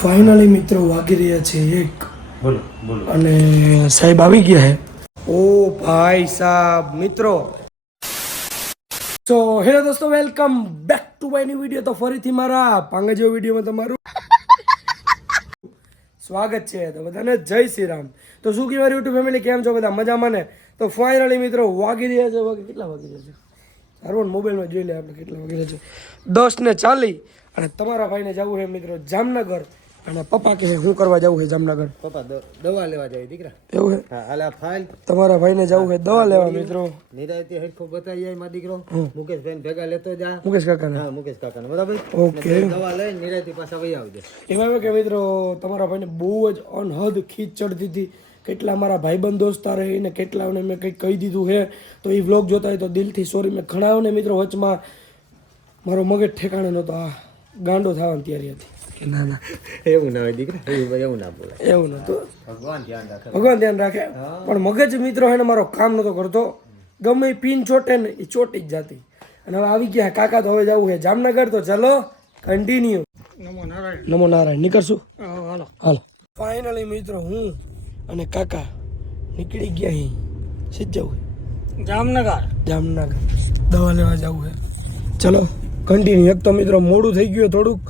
Finally મિત્રો વાગી રહ્યા છે એક બોલો બોલો અને સાહેબ આવી ગયા હે. ઓ ભાઈ સાહેબ મિત્રો, તો હેલો દોસ્તો, welcome back to my new video. તો ફરીથી મારા પાંગા જેવો વિડીયોમાં તમારું સ્વાગત છે. તો બધાને જય શ્રી રામ. તો શું કહેવાય યુટ્યુબ ફેમિલી, કેમ છો બધા? મજામાં ને? તો ફાઇનલી મિત્રો વાગી રહ્યા છે, કેટલા વાગી રહ્યા છે સારું મોબાઈલમાં જોઈ લે આપણે કેટલા વાગી રહ્યા છે. 10:40 અને તમારા ભાઈને જવું છે મિત્રો જામનગર. અને પપ્પા કહે શું કરવા જવું છે જામનગર? પપ્પા દવા લેવા જાય દીકરા. એવું છે? હા, હાલ આ ફાઇલ તમારા ભાઈને જવું છે દવા લેવા મિત્રો. નિરાયતી હરખો બતાવી જાય મારા દીકરો. મુકેશભાઈ ભેગા લેતો જા. મુકેશ કાકા. હા, મુકેશ કાકાને બરાબર. ઓકે, દવા લઈને નિરાયતી પાછા વહી આવજે. એમાં એવું કે મિત્રો તમારા ભાઈને બહુ જ અનહદ ખીચ ચડતી હતી. કેટલા મારા ભાઈબંધ દોસ્તાર રહીને કેટલાઓને મેં કંઈક કહી દીધું છે. તો એ વ્લોગ જોતા હોય તો દિલથી સોરી. મેં ઘણાઓને મિત્રો વચમાં મારો મગજ ઠેકાણે નહોતો, આ ગાંડો થવાની તૈયારી હતી. ના ના એવું ના હોય દીકરા, એવું ના બોલે. એવું નહોતું. ભગવાન ધ્યાન રાખે. ભગવાન ધ્યાન રાખે. પણ મગજ મિત્રો હે ને મારો કામ નહોતો કરતો. ગમે એ પીન ચોટે ને એ ચોટી જ જતી. અને હવે આવી ગયા કાકા, તો હવે જવું છે જામનગર. તો ચલો કન્ટિન્યુ. નમો નારાયણ. નમો નારાયણ. નીકળશું? હાલો હાલો. ફાઇનલી મિત્રો હું અને કાકા નીકળી ગયા. અહીં સીધ જવું જામનગર. જામનગર દવા લેવા જવું છે. ચલો કન્ટિન્યુ. એક તો મિત્રો મોડું થઈ ગયું થોડુંક.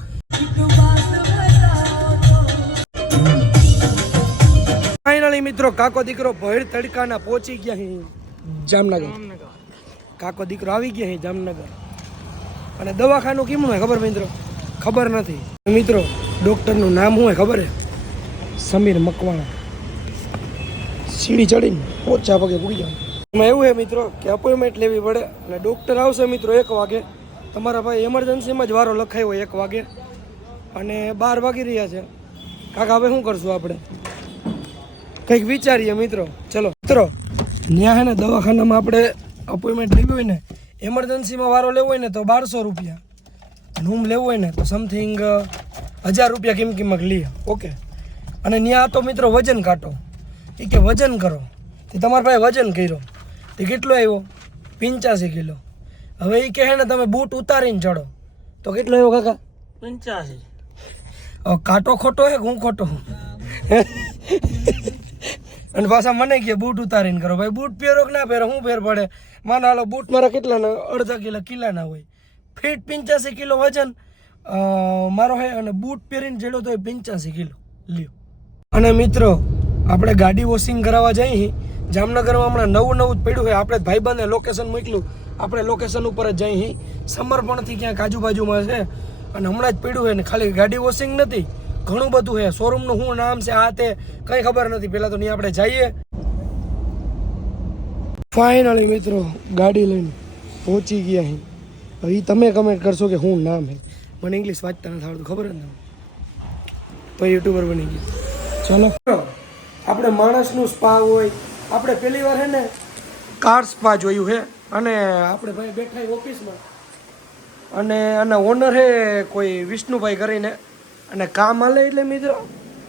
ફાઇનલી મિત્રો કાકો દીકરો ભેળ તડકાના પહોંચી ગયા અહીં જામનગર. કાકો દીકરો આવી ગયા અહીં જામનગર. અને દવાખાનું કેમનું હોય ખબર મિત્રો? ખબર નથી મિત્રો. ડૉક્ટરનું નામ શું હોય ખબર હે? સમીર મકવાણા. સીડી ચડીને પોચા પગે પૂરી જવાનું. એમાં એવું છે મિત્રો કે અપોઇન્ટમેન્ટ લેવી પડે અને ડૉક્ટર આવશે મિત્રો 1 વાગે. તમારા ભાઈ એમરજન્સીમાં જ વારો લખાયો 1 વાગે અને 12 વાગી રહ્યા છે. કાકા હવે શું કરશું આપણે? કંઈક વિચારીએ મિત્રો. ચલો મિત્રો, ત્યાં છે ને દવાખાનામાં આપણે અપોઇન્ટમેન્ટ લેવી હોય ને, એમરજન્સીમાં વારો લેવો હોય ને તો 1200 રૂપિયા. રૂમ લેવું હોય ને તો સમથિંગ 1000 રૂપિયા કિંમત લઈએ. ઓકે. અને ત્યાં તો મિત્રો વજન કાઢો. એ કે વજન કરો. તે તમારા પાસે વજન કર્યો તે કેટલો આવ્યો? 85 કિલો. હવે એ કહે ને તમે બૂટ ઉતારીને ચડો તો કેટલો આવ્યો કાકા? 85. કાંટો ખોટો હે હું ખોટો? અને પાછા મને કે બૂટ ઉતારીને કરો. ભાઈ બૂટ પહેરો કે ના પહેરો શું ફેર પડે? માનો હાલો બૂટ મારા કેટલાના? અડધા કિલાના હોય. ફીટ 85 કિલો વજન મારો હે અને બૂટ પહેરીને ચડ્યો તો 85 કિલો લ્યો. અને મિત્રો આપણે ગાડી વોશિંગ કરાવવા જઈએ જામનગરમાં. હમણાં નવું જ પડ્યું હોય. આપણે ભાઈબંધને લોકેશન મોકલ્યું, આપણે લોકેશન ઉપર જ જઈએ. સમર્પણથી ક્યાંક આજુબાજુમાં છે અને હમણાં જ પડ્યું હોય ને. ખાલી ગાડી વોશિંગ નથી, ઘણું બધું છે. શોરૂમનું શું નામ છે આ તે કંઈ ખબર નથી. પહેલાં તો નહીં આપણે જઈએ. ફાઇનલી મિત્રો ગાડી લઈને પહોંચી ગયા અહીં. હવે તમે કમેન્ટ કરશો કે શું નામ છે. મને ઇંગ્લિશ વાંચતા નથી આવડતું, ખબર જ નથી. તો યુટ્યુબર બની ગયા. ચલો આપણે માણસનું સ્પા હોય. આપણે પહેલી વાર છે ને કાર સ્પા જોયું છે. અને આપણે ભાઈ બેઠા ઓફિસમાં અને આના ઓનર છે કોઈ વિષ્ણુભાઈ કરીને. અને કામ હાલે એટલે મિત્રો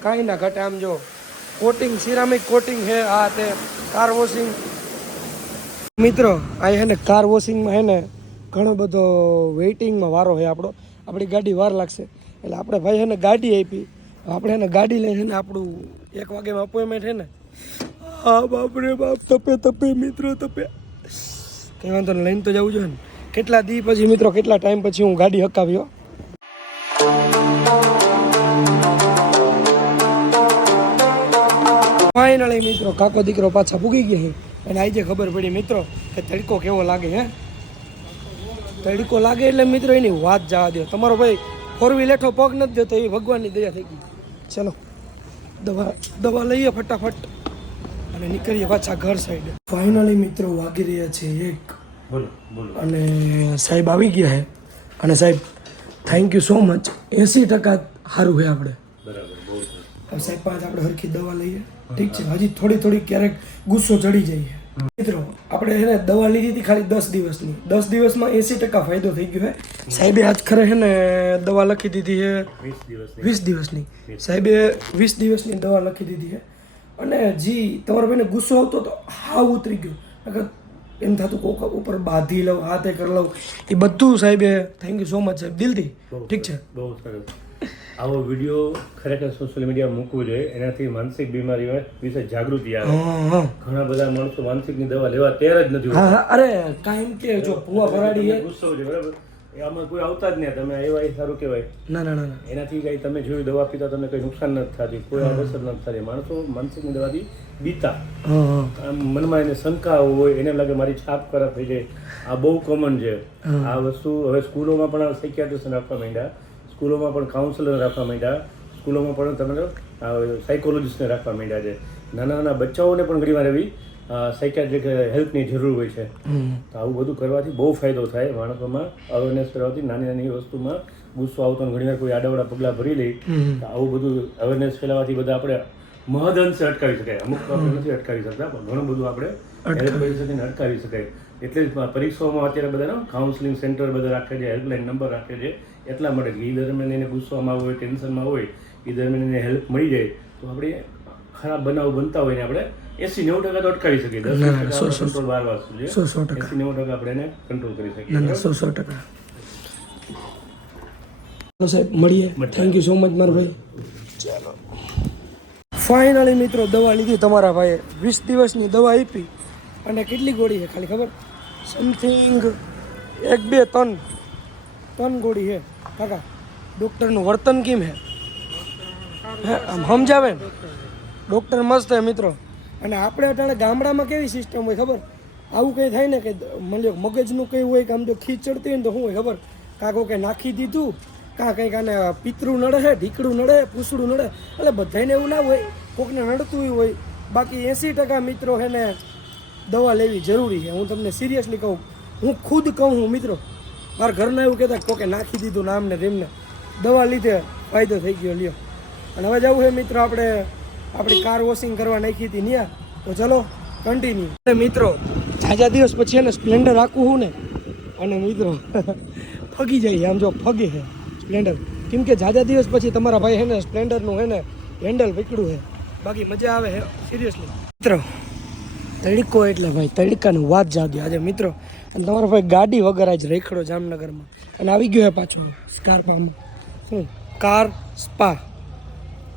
કાંઈ ના ઘટે. આમ જો કોટિંગ, સિરામિક કોટિંગ છે આ તે. કાર વોશિંગ મિત્રો આ છે ને કાર વોશિંગમાં છે ને ઘણો બધો વેઇટિંગમાં વારો છે આપણો. આપણી ગાડી વાર લાગશે એટલે આપણે ભાઈ છે ને ગાડી આપી. આપણે એને ગાડી લઈને ને આપણું 1 વાગ્યામાં અપોઇન્ટમેન્ટ છે ને. હા બાપરે બાપ, તપે મિત્રો તપે. કંઈ વાંધો ને, લઈને તો જવું જોઈએ ને. કેટલા દી પછી મિત્રો, કેટલા ટાઈમ પછી હું ગાડી હકાવ્યો. ફાઇનલી મિત્રો કાકો દીકરો પાછા પૂગી ગયા અને આજે ખબર પડી મિત્રો કે તડકો કેવો લાગે. હે તડકો લાગે એટલે મિત્રો એની વાત જવા દો. તમારો ભાઈ 4 વ્હીલ હેઠો પગ નથી દેતો, એ ભગવાનની દયા થઈ ગઈ. ચલો દવા લઈએ ફટાફટ અને નીકળીએ પાછા ઘર સાઈડ. ફાઇનલી મિત્રો વાગી રહ્યા છે 1 બોલો બોલો અને સાહેબ આવી ગયા છે. અને સાહેબ થેન્ક યુ સો મચ. 80% સારું છે આપણે. બરાબર, બહુ હવે સાહેબ પાસે આપણે હરખી દવા લઈએ. ઠીક છે, હજી થોડી ક્યારેક ગુસ્સો ચડી જાય. મિત્રો આપણે છે ને દવા લીધી હતી ખાલી 10 દિવસની. 10 દિવસમાં 80% ફાયદો થઈ ગયો છે. સાહેબે આજ ખરે છે ને દવા લખી દીધી છે 20 દિવસની. સાહેબે 20 દિવસની દવા લખી દીધી છે. અને જી તમારા ભાઈને ગુસ્સો આવતો તો હાવ ઉતરી ગયો. અગર એમ થતું કોક ઉપર બાંધી લઉં, હાથે કરી લઉં, એ બધું સાહેબે થેન્ક યુ સો મચ સાહેબ, દિલથી. ઠીક છે, બહુ સરસ. આવો વિડીયો ખરેખર સોશિયલ મીડિયા મૂકવું જોઈએ. એનાથી માનસિક બીમારીઓ વિશે જાગૃતિ આવે. હા ઘણા બધા માણસો માનસિકની દવા લેવા તૈયાર જ નથી હા હા અરે કાંઈ કે જો પુવા ભરાડી હે ગુસ્સો છે બરાબર. આમાં કોઈ આવતા જ નહીં. તમે આવ્યા એ સારું કહેવાય. ના ના ના ના એનાથી કઈ તમે જોયું દવા પીતા તમને કઈ નુકસાન નથી થતી, કોઈ આડઅસર નથી થતી. માણસો માનસિકની દવાથી બીતા હા હા આમ મનમાં એને શંકા હોય, એને લાગે મારી છાપ ખરાબ થઈ જાય. આ બહુ કોમન છે આ વસ્તુ. હવે સ્કૂલોમાં પણ સાયકિયાટ્રિસ્ટ રાખવા માંડ્યા, સ્કૂલોમાં પણ કાઉન્સલર રાખવા માંડ્યા, સ્કૂલોમાં પણ તમે સાયકોલોજીસ્ટને રાખવા માંડ્યા છે. નાના નાના બચ્ચાઓને પણ ઘણીવાર એવી સાયકિયાટ્રિક હેલ્પની જરૂર હોય છે. તો આવું બધું કરવાથી બહુ ફાયદો થાય માણસોમાં. અવેરનેસ કરવાથી નાની નાની વસ્તુમાં ગુસ્સો આવતો ને ઘણીવાર કોઈ આડાવડા પગલાં ભરી લે તો આવું બધું અવેરનેસ ફેલાવવાથી બધા આપણે મહદઅંશે અટકાવી શકાય. અમુક આપણે નથી અટકાવી શકતા પણ ઘણું બધું આપણે હેલ્પ કરી શકીને અટકાવી શકાય. એટલે જ પરીક્ષાઓમાં અત્યારે બધા કાઉન્સલિંગ સેન્ટર બધા રાખે છે, હેલ્પલાઇન નંબર રાખે છે. એટલા માટે એ દરમિયાન એને ગુસ્સામાં હોય, ટેન્શનમાં હોય, એ દરમિયાન એને હેલ્પ મળી જાય તો આપણે ખરાબ બનાવ બનતા હોય ને આપણે 80-90% તો અટકાવી શકીએ. 10% કંટ્રોલ બહાર વાંચવું જોઈએ. 80-90% આપણે એને કંટ્રોલ કરી શકીએ. ના ના 100% ચાલો સાહેબ મળીએ. થેન્ક યુ સો મચ મારા ભાઈ. ચાલો ફાઇનલી મિત્રો દવા લીધી તમારા ભાઈએ. 20 દિવસની દવા આપી અને કેટલી ગોળી છે ખાલી ખબર? સમથિંગ 1-2 ત્રણ ગોળી છે કાકા. ડૉક્ટરનું વર્તન કેમ હે આમ સમજાવે ને ડૉક્ટર મસ્ત હે મિત્રો. અને આપણે અટાણે ગામડામાં કેવી સિસ્ટમ હોય ખબર? આવું કંઈ થાય ને કે મને મગજનું કંઈ હોય કે આમ જો ખીચ ચડતી હોય ને તો શું હોય ખબર? કાકો કંઈ નાખી દીધું, કાં કંઈક આને પિતરું નડે છે, ઢીકડું નડે, પૂછડું નડે. એટલે બધાને એવું ના હોય, કોકને નડતું હોય. બાકી 80% મિત્રો છે ને દવા લેવી જરૂરી છે. હું તમને સિરિયસલી કહું, હું ખુદ કહું હું મિત્રો. મારા ઘરના એવું કહેતા કોકે નાખી દીધું ને આમને તેમને, દવા લીધે ફાયદો થઈ ગયો લ્યો. અને હવે જવું છે મિત્રો આપણે આપણી કાર વોશિંગ કરવા નાખી હતી ત્યાં. તો ચલો કન્ટિન્યુ. મિત્રો જાજા દિવસ પછી એને સ્પ્લેન્ડર રાખવું હું ને અને મિત્રો ફગી જાય આમ જો ફગે છે સ્પ્લેન્ડર. કેમ કે જાજા દિવસ પછી તમારા ભાઈ છે ને સ્પ્લેન્ડરનું છે ને હેન્ડલ પકડ્યું છે. બાકી મજા આવે છે સિરિયસલી મિત્રો. તડકો એટલે ભાઈ તડકાની વાત જાગ્યો આજે મિત્રો. અને તમારો ભાઈ ગાડી વગર આજ રેખડો જામનગરમાં અને આવી ગયો છે પાછો સ્કાર્પામાં. શું કાર સ્પા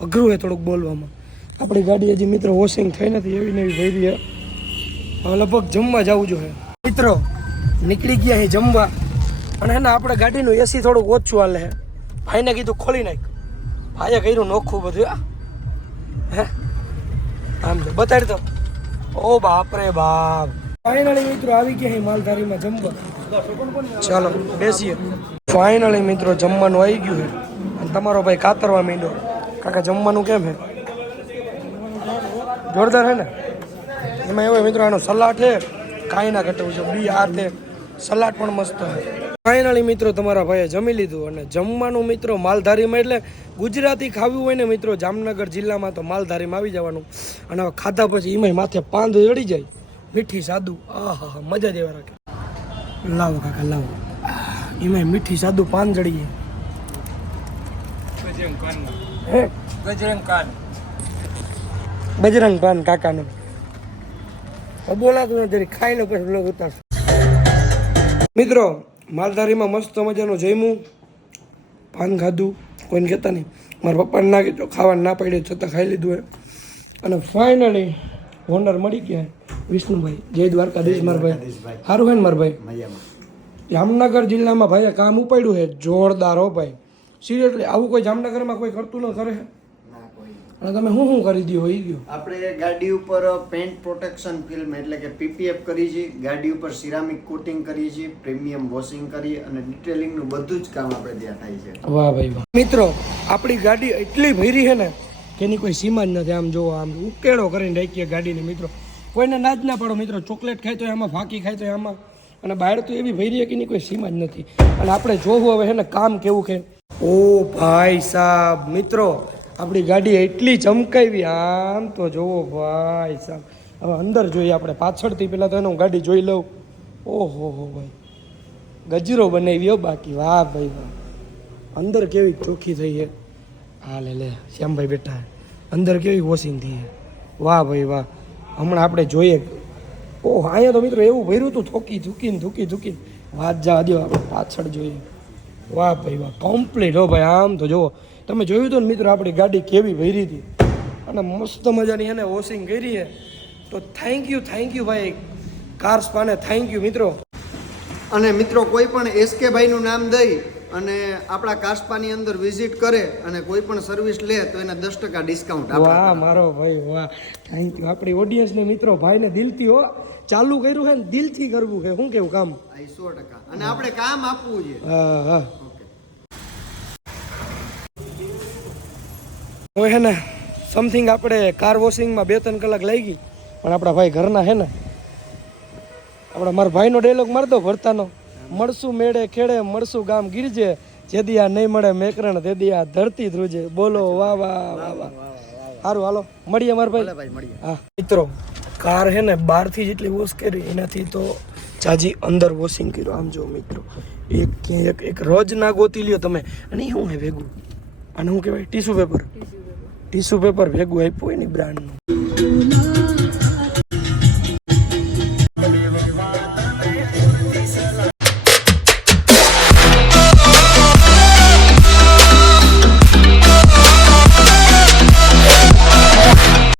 અઘરું છે થોડુંક બોલવામાં. આપણી ગાડી હજી મિત્રો વોશિંગ થઈ નથી, એવી નવી ભરી છે. હવે લગભગ જમવા જવું જોઈએ મિત્રો. નીકળી ગયા અહીં જમવા. અને હે ને આપણે ગાડીનું એસી થોડુંક ઓછું હાલે છે. ભાઈને કીધું ખોલી નાખ. ભાઈએ કર્યું નોખું બધું. હે આમ જો બતાડી તો. ઓ બાપરે બાપ. ફાઇનલી મિત્રો આવી ગયા અહીં માલધારીમાં જમવા. ચાલો બેસીએ. ફાઇનલી મિત્રો જમવાનું આવી ગયું છે અને તમારો ભાઈ કાતરવા માંડ્યો. કાકા જમવાનું કેમ છે? જોરદાર હે ને? એમાં એવું મિત્રો આનો સલાડ છે કાંઈ ના ઘટવું છે. બી આ તે સલાડ પણ મસ્ત છે. ફાઇનલી મિત્રો તમારા ભાઈએ જમી લીધું અને જમવાનું મિત્રો માલધારીમાં એટલે ગુજરાતી ખાવું હોય ને મિત્રો જામનગર જિલ્લામાં તો માલધારીમાં આવી જવાનું. અને હવે ખાધા પછી એમાંય માથે પાંદ ચડી જાય મીઠી સાદું. આ હા હા મજા જ એવા રાખે. લાવો કાકા લાવો. એમાંય મીઠી સાદું પાન ચડી જાય. બજરંગ પાન કાકાનું બોલાતું નથી. ખાઈ લો પછી બ્લોગ ઉતારશું. મિત્રો માલધારીમાં મસ્ત મજાનું જમ્યું, પાન ખાધું. કોઈને કહેતા નહીં. મારા પપ્પાને ના કીધું, ખાવાનું ના પાડ્યું છતાં ખાઈ લીધું હોય. અને ફાઇનલી ઓનર મળી ગયા વિષ્ણુભાઈ. જય દ્વારકાધીશ મારા ભાઈ. સારું હોય ને મારા ભાઈ? જામનગર જિલ્લામાં ભાઈએ કામ ઉપાડ્યું છે જોરદાર હો ભાઈ. સિરિયસલી આવું કોઈ જામનગરમાં કોઈ કરતું ન કરે. અને તમે શું કરી દો એ ગયો? આપણે ગાડી ઉપર પેન્ટ પ્રોટેક્શન ફિલ્મ એટલે કે પીપીએફ કરી છે, ગાડી ઉપર સિરામિક કોટિંગ કરી છે, પ્રીમિયમ વોશિંગ કરી અને ડિટેલિંગનું બધું જ કામ આપણે ત્યાં થાય છે. વાહ ભાઈ વાહ. મિત્રો આપણી ગાડી એટલી ભરી છે ને કે એની કોઈ સીમા જ નથી. આમ જોવો આમ ઉકેડો કરીને રાખીએ ગાડીને મિત્રો. કોઈને ના જ ના પાડો મિત્રો. ચોકલેટ ખાય તો આમાં, ફાંકી ખાય તો આમાં. અને બહાર તો એવી ભરી છે કે એની કોઈ સીમા જ નથી. અને આપણે જોવું હવે છે ને કામ કેવું છે. ઓ ભાઈ સાહેબ મિત્રો આપણી ગાડી એટલી ચમકાવી. આમ તો જોવો ભાઈ સાહેબ. હવે અંદર જોઈએ આપણે પાછળથી. પહેલાં તો એનું ગાડી જોઈ લઉં. ઓહો હો ભાઈ ગજરો બનાવ્યો બાકી. વાહ ભાઈ વાહ. અંદર કેવી ચોખ્ખી થઈ છે. હા લે શ્યામભાઈ બેઠા અંદર કેવી વોશિંગ થઈ છે. વાહ ભાઈ વાહ. હમણાં આપણે જોઈએ. ઓહ અહીંયા તો મિત્રો એવું ભર્યું હતું થૂકીને વાત જા દો. આપણે પાછળ જોઈએ. વાહ ભાઈ વાહ, કમ્પ્લીટ હો ભાઈ. આમ તો જુઓ, તમે જોયું હતું ને મિત્રો આપણી ગાડી કેવી ભરી હતી અને મસ્ત મજાની એને વોશિંગ કરી છે. તો થેન્ક યુ ભાઈ કાર સ્પાને, થેન્ક યુ મિત્રો. અને મિત્રો કોઈ પણ એસકે ભાઈનું નામ દઈ અને આપણા કાસ્પાની અંદર વિઝિટ કરે અને કોઈ પણ સર્વિસ લે તો એને 10% ડિસ્કાઉન્ટ વાહ મારો ભાઈ વાહ, થેન્ક યુ. આપણી ઓડિયન્સને મિત્રો ભાઈને દિલથી હો ચાલુ કર્યું છે ને દિલથી કરવું છે. શું કેવું કામ? 100%. અને આપણે કામ આપવું છે. હા હા. હવે હે ને સમથિંગ આપણે કાર વોશિંગમાં 2-3 કલાક લાગી, પણ આપણા ભાઈ ઘરના હે ને, આપણા મારા ભાઈનો ડાયલોગ માર દો ભરતાનો, મળશું મેળે ખેડે મળશું ગામ ગીરજે, જેદી આ નહીં મળે મેકરણ તેદી આ ધરતી ધ્રુજે. બોલો વાહ વાહ વાહ વાહ. સારું હાલો મળીએ મારા ભાઈ. હા મિત્રો, કાર હે ને બહારથી જેટલી વોશ કરી એનાથી તો જાજી અંદર વોશિંગ કર્યું. આમ જો મિત્રો, એક ક્યાંય એક રોજ ના ગોતી લ્યો તમે. અને એ શું હે ભેગું, અને શું કહેવાય ટીશ્યુ પેપર ભેગું આપ્યું એની બ્રાન્ડનું.